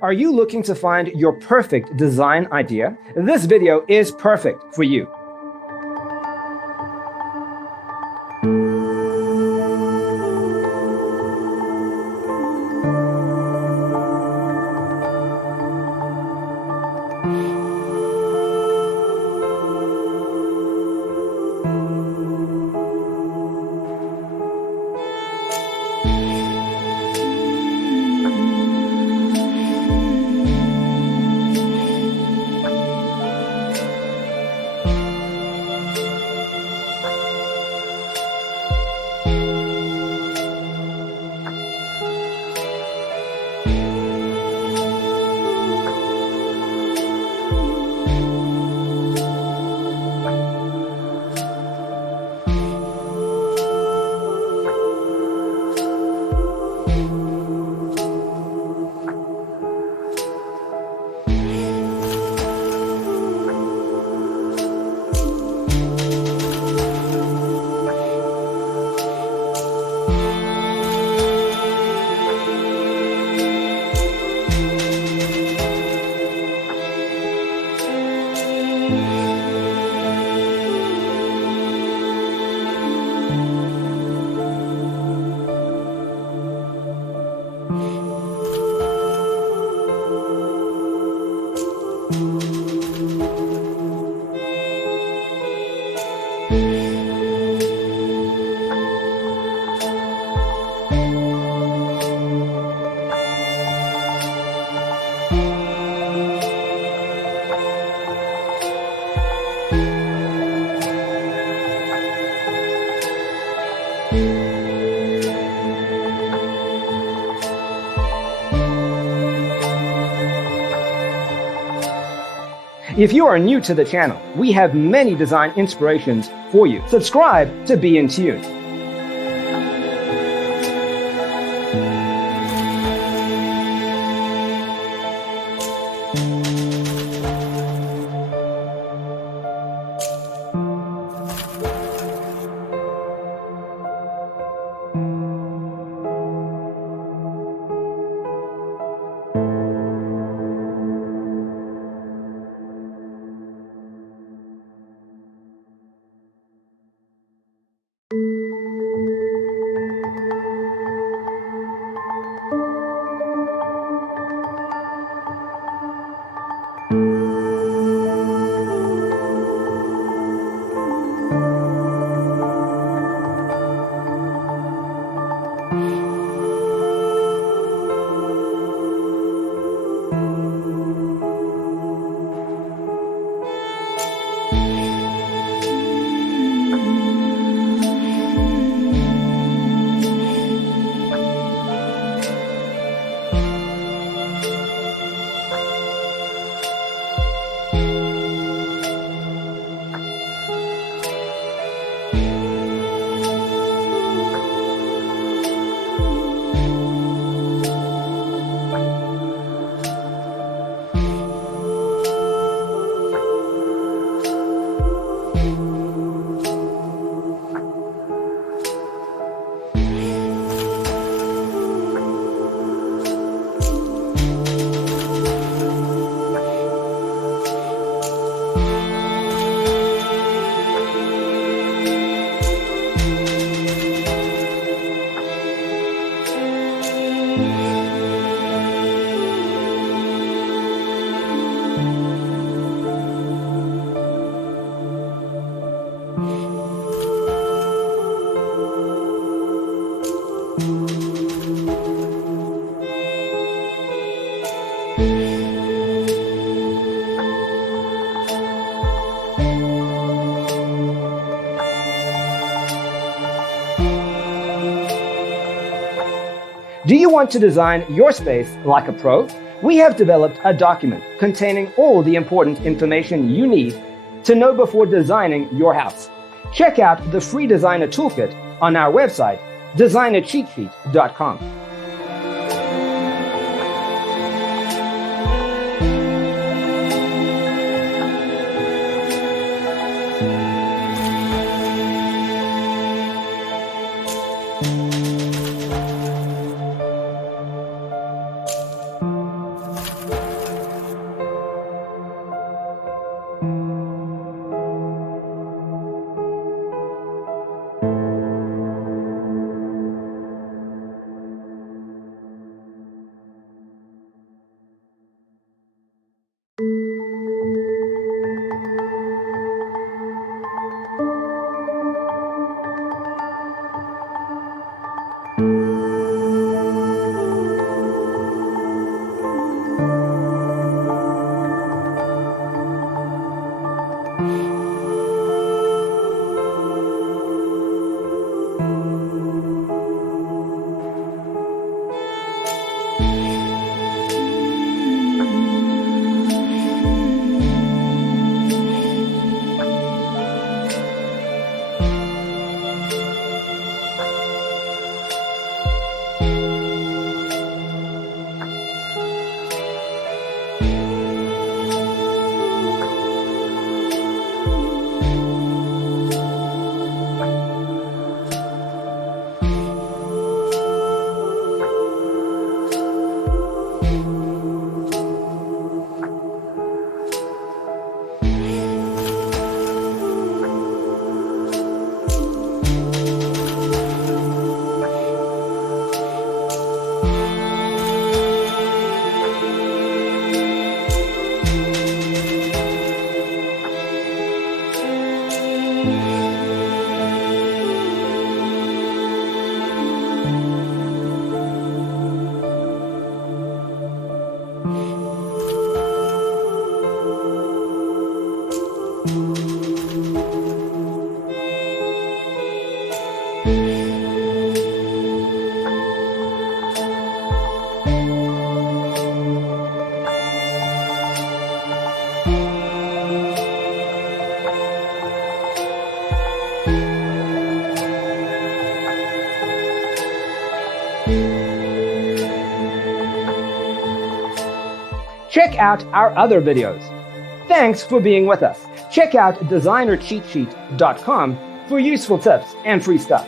Are you looking to find your perfect design idea? This video is perfect for you. If you are new to the channel, we have many design inspirations for you. Subscribe to be in tune. Do you want to design your space like a pro? We have developed a document containing all the important information you need to know before designing your house. Check out the free designer toolkit on our website, designercheatsheet.com. Check out our other videos. Thanks for being with us. Check out designercheatsheet.com for useful tips and free stuff.